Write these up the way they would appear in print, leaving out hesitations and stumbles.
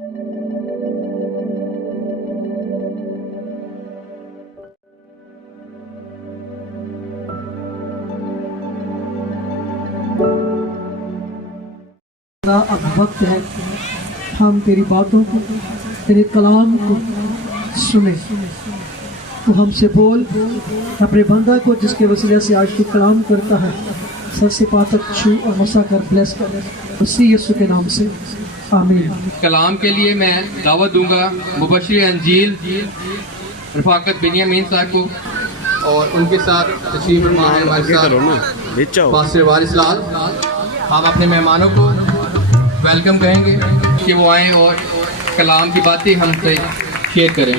اب وقت ہے ہم تیری باتوں کو، تیرے کلام کو سنیں۔ تو ہم سے بول، اپنے بندہ کو جس کے وسیلے سے آج تو کلام کرتا ہے، سر سے پا تک چھو اور مسا کر بلیس کر، مسیح یسوع کے نام سے آمین۔ کلام کے لیے میں دعوت دوں گا مبشر انجیل رفاقت بنیامین صاحب کو، اور ان کے ساتھ تشریف فرما ہے ہمارے ساتھ پاسٹر وارث لال۔ ہم اپنے مہمانوں کو ویلکم کہیں گے کہ وہ آئیں اور کلام کی باتیں ہم سے شیئر کریں۔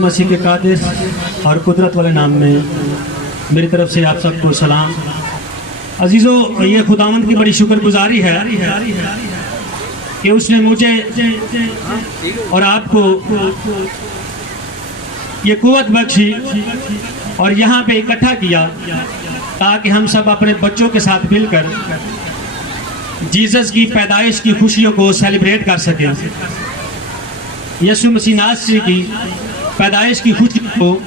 مسیح کے قادس اور قدرت والے نام میں میری طرف سے آپ سب کو سلام۔ عزیزو، یہ خداوند کی بڑی شکر گزاری ہے کہ اس نے مجھے اور آپ کو یہ قوت بخشی اور یہاں پہ اکٹھا کیا تاکہ ہم سب اپنے بچوں کے ساتھ مل کر جیزس کی پیدائش کی خوشیوں کو سیلیبریٹ کر سکیں، یسوع مسیح ناصری کی پیدائش کی خوشی کو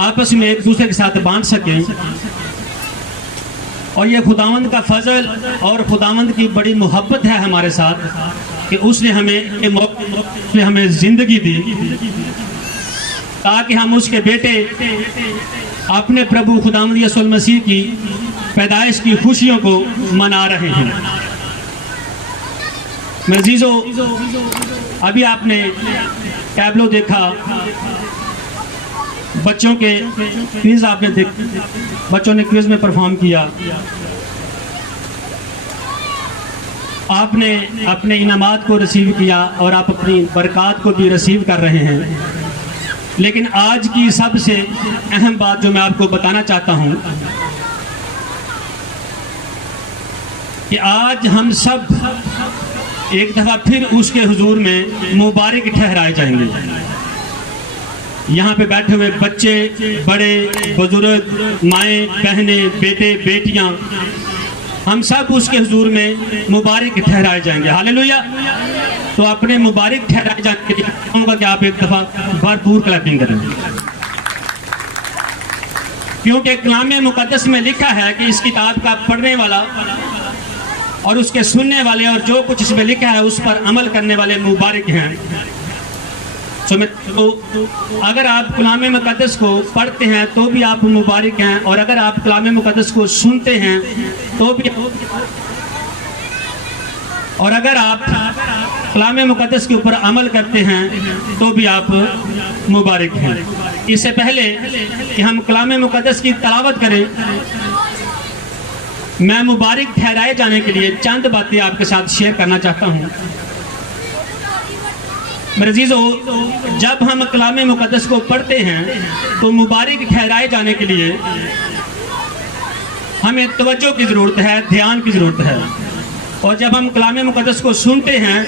آپس میں ایک دوسرے کے ساتھ باندھ سکیں۔ اور یہ خداوند کا فضل اور خداوند کی بڑی محبت ہے ہمارے ساتھ کہ اس نے ہمیں زندگی دی تاکہ ہم اس کے بیٹے اپنے پربھو خداوند یسوع المسیح کی پیدائش کی خوشیوں کو منا رہے ہیں۔ میرے عزیزو، ابھی آپ نے ٹیبلو دیکھا، بچوں کے کوئز آپ نے بچوں نے کوئز میں پرفارم کیا، آپ نے اپنے انعامات کو ریسیو کیا اور آپ اپنی برکات کو بھی ریسیو کر رہے ہیں۔ لیکن آج کی سب سے اہم بات جو میں آپ کو بتانا چاہتا ہوں کہ آج ہم سب ایک دفعہ پھر اس کے حضور میں مبارک ٹھہرائے جائیں گے۔ یہاں پہ بیٹھے ہوئے بچے، بڑے، بزرگ، مائیں، بہنیں، بیٹے، بیٹیاں، ہم سب اس کے حضور میں مبارک ٹھہرائے جائیں گے۔ ہاللیلویہ۔ تو اپنے مبارک ٹھہرائے جانے کے لیے کہوں گا کہ آپ ایک دفعہ بھرپور کلیپنگ کریں، کیونکہ کلام مقدس میں لکھا ہے کہ اس کتاب کا پڑھنے والا اور اس کے سننے والے اور جو کچھ اس میں لکھا ہے اس پر عمل کرنے والے مبارک ہیں۔ تو اگر آپ کلام مقدس کو پڑھتے ہیں تو بھی آپ مبارک ہیں، اور اگر آپ کلام مقدس کو سنتے ہیں تو بھی، اور اگر آپ کلام مقدس کے اوپر عمل کرتے ہیں تو بھی آپ مبارک ہیں۔ اس سے پہلے کہ ہم کلام مقدس کی تلاوت کریں، میں مبارک ٹھہرائے جانے کے لیے چند باتیں آپ کے ساتھ شیئر کرنا چاہتا ہوں۔ میرے عزیزو، جب ہم کلام مقدس کو پڑھتے ہیں تو مبارک ٹھہرائے جانے کے لیے ہمیں توجہ کی ضرورت ہے، دھیان کی ضرورت ہے، اور جب ہم کلام مقدس کو سنتے ہیں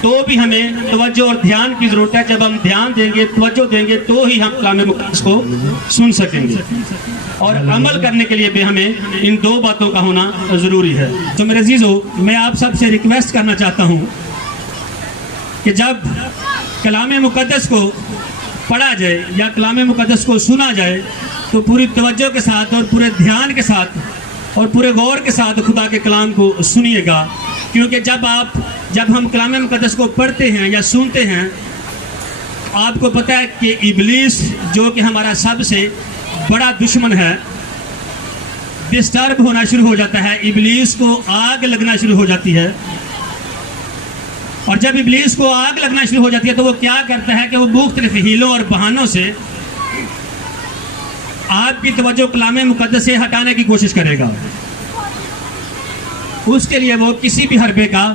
تو بھی ہمیں توجہ اور دھیان کی ضرورت ہے۔ جب ہم دھیان دیں گے، توجہ دیں گے تو ہی ہم کلام مقدس کو سن سکیں گے، اور عمل کرنے کے لیے بھی ہمیں ان دو باتوں کا ہونا ضروری ہے۔ تو میرے عزیزو، میں آپ سب سے ریکویسٹ کرنا چاہتا ہوں کہ جب کلام مقدس کو پڑھا جائے یا کلام مقدس کو سنا جائے تو پوری توجہ کے ساتھ اور پورے دھیان کے ساتھ اور پورے غور کے ساتھ خدا کے کلام کو سنیے گا، کیونکہ جب ہم کلام مقدس کو پڑھتے ہیں یا سنتے ہیں، آپ کو پتہ ہے کہ ابلیس جو کہ ہمارا سب سے بڑا دشمن ہے، ڈسٹرب ہونا شروع ہو جاتا ہے، ابلیس کو آگ لگنا شروع ہو جاتی ہے۔ اور جب ابلیس کو آگ لگنا شروع ہو جاتی ہے تو وہ کیا کرتا ہے کہ وہ مختلف ہیلوں اور بہانوں سے آپ کی توجہ کلام مقدس سے ہٹانے کی کوشش کرے گا۔ اس کے لیے وہ کسی بھی حربے کا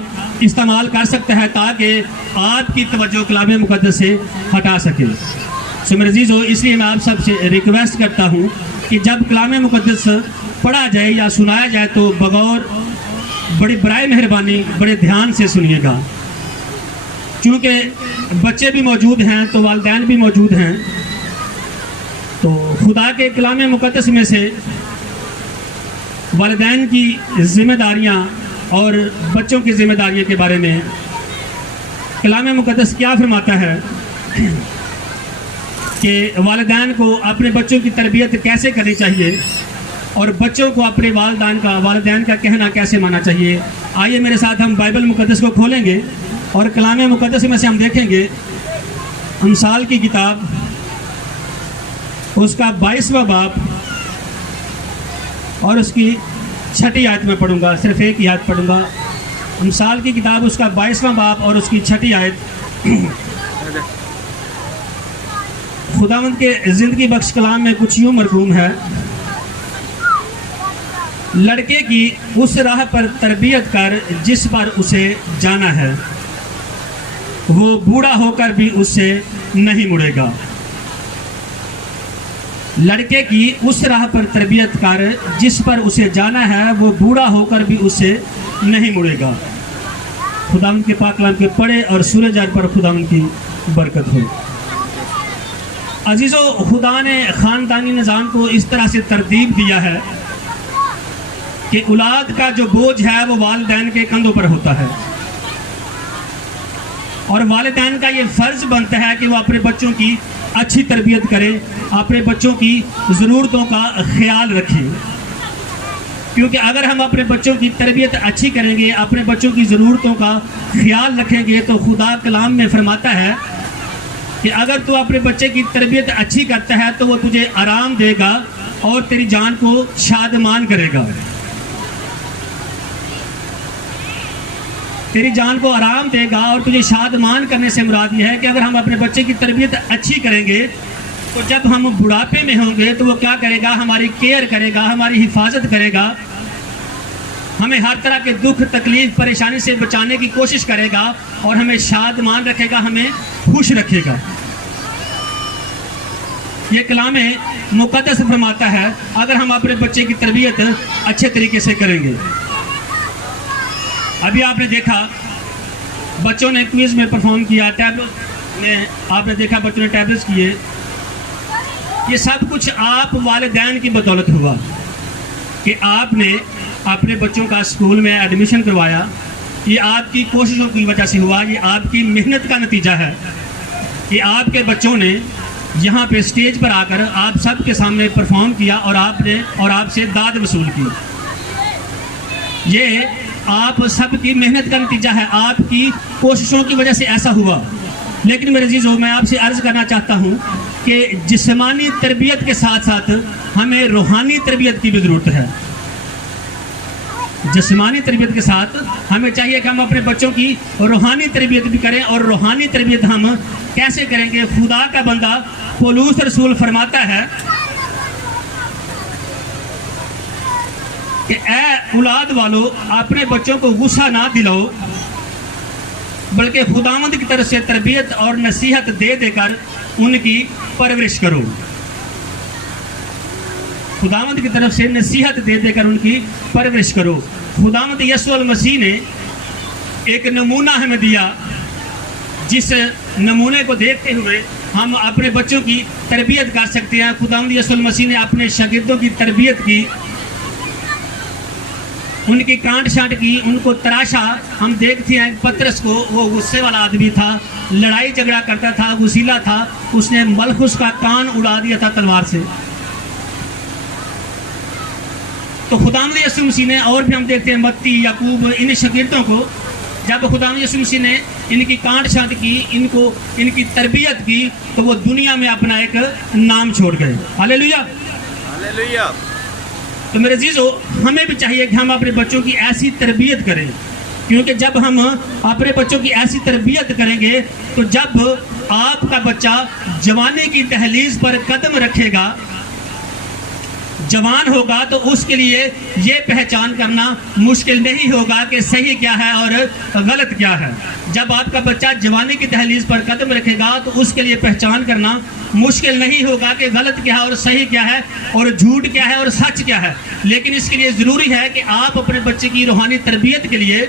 استعمال کر سکتا ہے تاکہ آپ کی توجہ کلام مقدس سے ہٹا سکے۔ میرے عزیزو، اس لیے میں آپ سب سے ریکویسٹ کرتا ہوں کہ جب کلام مقدس پڑھا جائے یا سنایا جائے تو بغور بڑی برائے مہربانی بڑے دھیان سے سنیے گا، چونکہ بچے بھی موجود ہیں تو والدین بھی موجود ہیں۔ تو خدا کے کلام مقدس میں سے والدین کی ذمہ داریاں اور بچوں کی ذمہ داریوں کے بارے میں کلام مقدس کیا فرماتا ہے کہ والدین کو اپنے بچوں کی تربیت کیسے کرنی چاہیے اور بچوں کو اپنے والدین کا کہنا کیسے ماننا چاہیے. آئیے میرے ساتھ ہم بائبل مقدس کو کھولیں گے اور کلام مقدس میں سے ہم دیکھیں گے امثال کی کتاب اس کا 22واں باب اور اس کی 6 آیت میں پڑھوں گا. صرف ایک ہی آیت پڑھوں گا. امثال کی کتاب اس کا 22واں باب اور اس کی 6 آیت. خداوند کے زندگی بخش کلام میں کچھ یوں مرقوم ہے: لڑکے کی اس راہ پر تربیت کر جس پر اسے جانا ہے، وہ بوڑھا ہو کر بھی اس سے نہیں مڑے گا. لڑکے کی اس راہ پر تربیت کر جس پر اسے جانا ہے، وہ بوڑھا ہو کر بھی اس سے نہیں مڑے گا. خداوند کے پاک کلام کے پڑھے اور سورج آج پر خداوند کی برکت ہو. عزیزو، خدا نے خاندانی نظام کو اس طرح سے ترتیب دیا ہے کہ اولاد کا جو بوجھ ہے وہ والدین کے کندھوں پر ہوتا ہے، اور والدین کا یہ فرض بنتا ہے کہ وہ اپنے بچوں کی اچھی تربیت کرے، اپنے بچوں کی ضرورتوں کا خیال رکھیں. کیونکہ اگر ہم اپنے بچوں کی تربیت اچھی کریں گے، اپنے بچوں کی ضرورتوں کا خیال رکھیں گے، تو خدا کلام میں فرماتا ہے کہ اگر تو اپنے بچے کی تربیت اچھی کرتا ہے تو وہ تجھے آرام دے گا اور تیری جان کو شادمان کرے گا. تیری جان کو آرام دے گا اور تجھے شادمان کرنے سے مراد یہ ہے کہ اگر ہم اپنے بچے کی تربیت اچھی کریں گے تو جب ہم بڑھاپے میں ہوں گے تو وہ کیا کرے گا؟ ہماری کیئر کرے گا، ہماری حفاظت کرے گا، ہمیں ہر طرح کے دکھ تکلیف پریشانی سے بچانے کی کوشش کرے گا اور ہمیں شادمان رکھے گا، ہمیں خوش رکھے گا. یہ کلام مقدس فرماتا ہے اگر ہم اپنے بچے کی تربیت اچھے طریقے سے کریں گے. ابھی آپ نے دیکھا بچوں نے کوئز میں پرفارم کیا، ٹیبلٹ میں آپ نے دیکھا بچوں نے ٹیبلٹس کیے. یہ سب کچھ آپ والدین کی بدولت ہوا کہ آپ نے اپنے بچوں کا اسکول میں ایڈمیشن کروایا. یہ آپ کی کوششوں کی وجہ سے ہوا، یہ آپ کی محنت کا نتیجہ ہے کہ آپ کے بچوں نے یہاں پہ اسٹیج پر آ کر آپ سب کے سامنے پرفارم کیا اور آپ سے داد وصول کی. یہ آپ سب کی محنت کا نتیجہ ہے، آپ کی کوششوں کی وجہ سے ایسا ہوا. لیکن میرے عزیزو، میں آپ سے عرض کرنا چاہتا ہوں کہ جسمانی تربیت کے ساتھ ساتھ ہمیں روحانی تربیت کی بھی ضرورت ہے. جسمانی تربیت کے ساتھ ہمیں چاہیے کہ ہم اپنے بچوں کی روحانی تربیت بھی کریں. اور روحانی تربیت ہم کیسے کریں گے؟ خدا کا بندہ پولس رسول فرماتا ہے کہ اے اولاد والو، اپنے بچوں کو غصہ نہ دلاؤ بلکہ خداوند کی طرف سے تربیت اور نصیحت دے دے کر ان کی پرورش کرو. خداوند کی طرف سے نصیحت دے دے کر ان کی پرورش کرو. خداوند یسوع المسیح نے ایک نمونہ ہمیں دیا، جس نمونے کو دیکھتے ہوئے ہم اپنے بچوں کی تربیت کر سکتے ہیں. خداوند یسوع المسیح نے اپنے شاگردوں کی تربیت کی، ان کی کانٹ شانٹ کی، ان کو تراشا. ہم دیکھتے ہیں پترس کو، وہ غصے والا آدمی تھا، لڑائی جھگڑا کرتا تھا، غصیلا تھا. اس نے ملخص کا کان اڑا دیا تھا تلوار سے. تو خداوند یسوع مسیح نے، اور بھی ہم دیکھتے ہیں متی، یعقوب، ان شاگردوں کو جب خداوند یسوع مسیح نے ان کی کانٹ شانٹ کی، ان کی تربیت کی، تو وہ دنیا میں اپنا ایک نام چھوڑ گئے. ہاللیلویا، ہاللیلویا. تو میرے عزیزو، ہمیں بھی چاہیے کہ ہم اپنے بچوں کی ایسی تربیت کریں، کیونکہ جب ہم اپنے بچوں کی ایسی تربیت کریں گے تو جب آپ کا بچہ جوانی کی دہلیز پر قدم رکھے گا، جوان ہوگا، تو اس کے لیے یہ پہچان کرنا مشکل نہیں ہوگا کہ صحیح کیا ہے اور غلط کیا ہے. جب آپ کا بچہ جوانی کی دہلیز پر قدم رکھے گا تو اس کے لیے پہچان کرنا مشکل نہیں ہوگا کہ غلط کیا ہے اور صحیح کیا ہے اور جھوٹ کیا ہے اور سچ کیا ہے. لیکن اس کے لیے ضروری ہے کہ آپ اپنے بچے کی روحانی تربیت کے لیے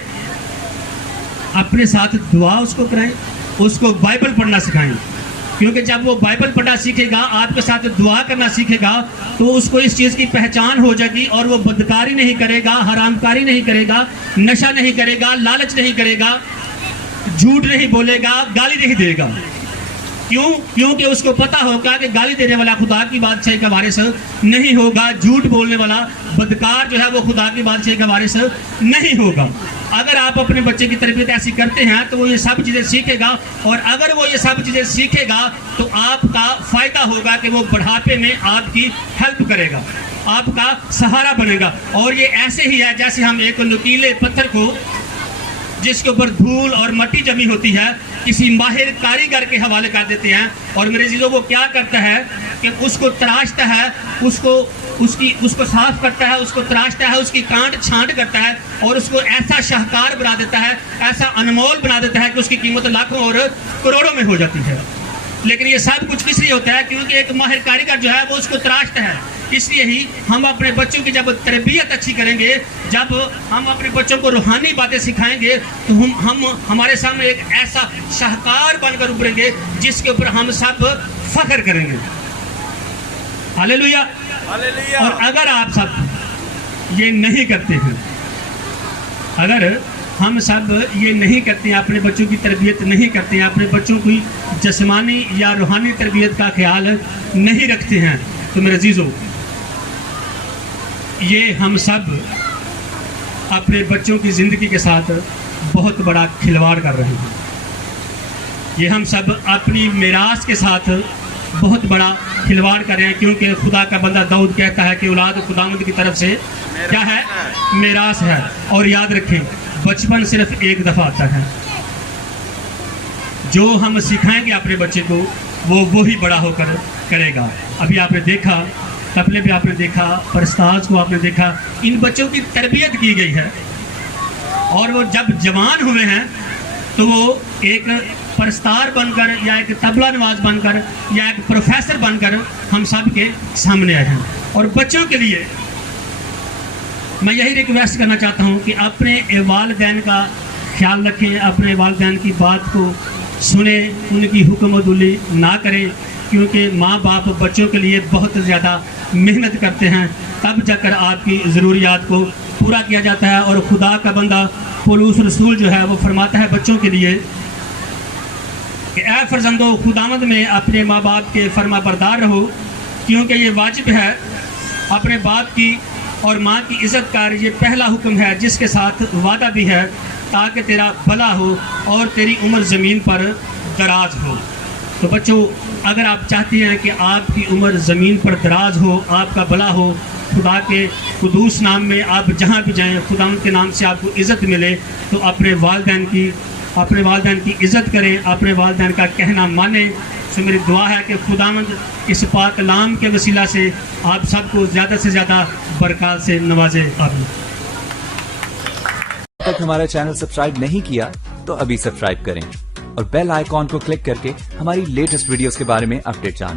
اپنے ساتھ دعا اس کو کرائیں، اس کو بائبل پڑھنا سکھائیں. کیونکہ جب وہ بائبل پڑھنا سیکھے گا، آپ کے ساتھ دعا کرنا سیکھے گا، تو اس کو اس چیز کی پہچان ہو جائے گی، اور وہ بدکاری نہیں کرے گا، حرام کاری نہیں کرے گا، نشہ نہیں کرے گا، لالچ نہیں کرے گا، جھوٹ نہیں بولے گا، گالی نہیں دے گا۔ کیونکہ اس کو پتا ہوگا کہ گالی دینے والا خدا کی بادشاہی کا وارث نہیں ہوگا، جھوٹ بولنے والا بدکار جو ہے وہ خدا کی بادشاہی کا وارث نہیں ہوگا۔ اگر آپ اپنے بچے کی تربیت ایسی کرتے ہیں تو وہ یہ سب چیزیں سیکھے گا، اور اگر وہ یہ سب چیزیں سیکھے گا تو آپ کا فائدہ ہوگا کہ وہ بڑھاپے میں آپ کی ہیلپ کرے گا، آپ کا سہارا بنے گا۔ اور یہ ایسے ہی ہے جیسے ہم ایک نکیلے پتھر کو جس کے اوپر دھول اور مٹی جمی ہوتی ہے کسی ماہر کاریگر کے حوالے کر دیتے ہیں، اور میرے عزیزوں وہ کیا کرتا ہے کہ اس کو تراشتا ہے، اس کو صاف کرتا ہے، اس کو تراشتا ہے، اس کی کانٹ چھانٹ کرتا ہے، اور اس کو ایسا شاہکار بنا دیتا ہے، ایسا انمول بنا دیتا ہے کہ اس کی قیمت لاکھوں اور کروڑوں میں ہو جاتی ہے۔ لیکن یہ سب کچھ کس لیے ہوتا ہے؟ کیونکہ ایک ماہر کاریگر جو ہے وہ اس کو تراشتا ہے۔ اس لیے ہی ہم اپنے بچوں کی جب تربیت اچھی کریں گے، جب ہم اپنے بچوں کو روحانی باتیں سکھائیں گے، تو ہمارے سامنے ایک ایسا شاہکار بن کر ابھریں گے جس کے اوپر ہم سب فخر کریں گے۔ ہاللیلویا۔ اور اگر آپ سب یہ نہیں کرتے ہیں، اگر ہم سب یہ نہیں کرتے ہیں، اپنے بچوں کی تربیت نہیں کرتے ہیں، اپنے بچوں کی جسمانی یا روحانی تربیت کا خیال نہیں رکھتے ہیں، تو میرے عزیزو یہ ہم سب اپنے بچوں کی زندگی کے ساتھ بہت بڑا کھلواڑ کر رہے ہیں۔ یہ ہم سب اپنی میراث کے ساتھ بہت بڑا کھلواڑ کر رہے ہیں، کیونکہ خدا کا بندہ داؤد کہتا ہے کہ اولاد خداوند کی طرف سے کیا ہے؟ میراث ہے۔ اور یاد رکھیں بچپن صرف ایک دفعہ آتا ہے، جو ہم سکھائیں گے اپنے بچے کو وہ وہی بڑا ہو کر کرے گا۔ ابھی آپ نے دیکھا، تبلے پہ آپ نے دیکھا، پرستاذ کو آپ نے دیکھا، ان بچوں کی تربیت کی گئی ہے، اور وہ جب جوان ہوئے ہیں تو وہ ایک پرستار بن کر یا ایک طبلہ نواز بن کر یا ایک پروفیسر بن کر ہم سب کے سامنے آئے ہیں۔ اور بچوں کے لیے میں یہی ریکویسٹ کرنا چاہتا ہوں کہ اپنے والدین کا خیال رکھیں، اپنے والدین کی بات کو سنیں، ان کی حکم و دولی نہ کریں، کیونکہ ماں باپ بچوں کے لیے بہت زیادہ محنت کرتے ہیں، تب جا کر آپ کی ضروریات کو پورا کیا جاتا ہے۔ اور خدا کا بندہ پولس رسول جو ہے وہ فرماتا ہے بچوں کے لیے کہ اے فرزندو خداوند میں اپنے ماں باپ کے فرما بردار رہو، کیونکہ یہ واجب ہے اپنے باپ کی اور ماں کی عزت کر، یہ پہلا حکم ہے جس کے ساتھ وعدہ بھی ہے، تاکہ تیرا بھلا ہو اور تیری عمر زمین پر دراز ہو۔ تو بچوں، اگر آپ چاہتے ہیں کہ آپ کی عمر زمین پر دراز ہو، آپ کا بھلا ہو، خدا کے قدوس نام میں آپ جہاں بھی جائیں خداوند کے نام سے آپ کو عزت ملے، تو اپنے والدین کی عزت کریں، اپنے والدین کا کہنا مانیں۔ تو میری دعا ہے کہ خداوند اس پاک کلام کے وسیلہ سے آپ سب کو زیادہ سے زیادہ برکات سے نوازے۔ آمین۔ اب تک ہمارا چینل سبسکرائب نہیں کیا تو ابھی سبسکرائب کریں اور بیل آئیکن کو کلک کر کے ہماری لیٹسٹ ویڈیوز کے بارے میں اپڈیٹ جانیں۔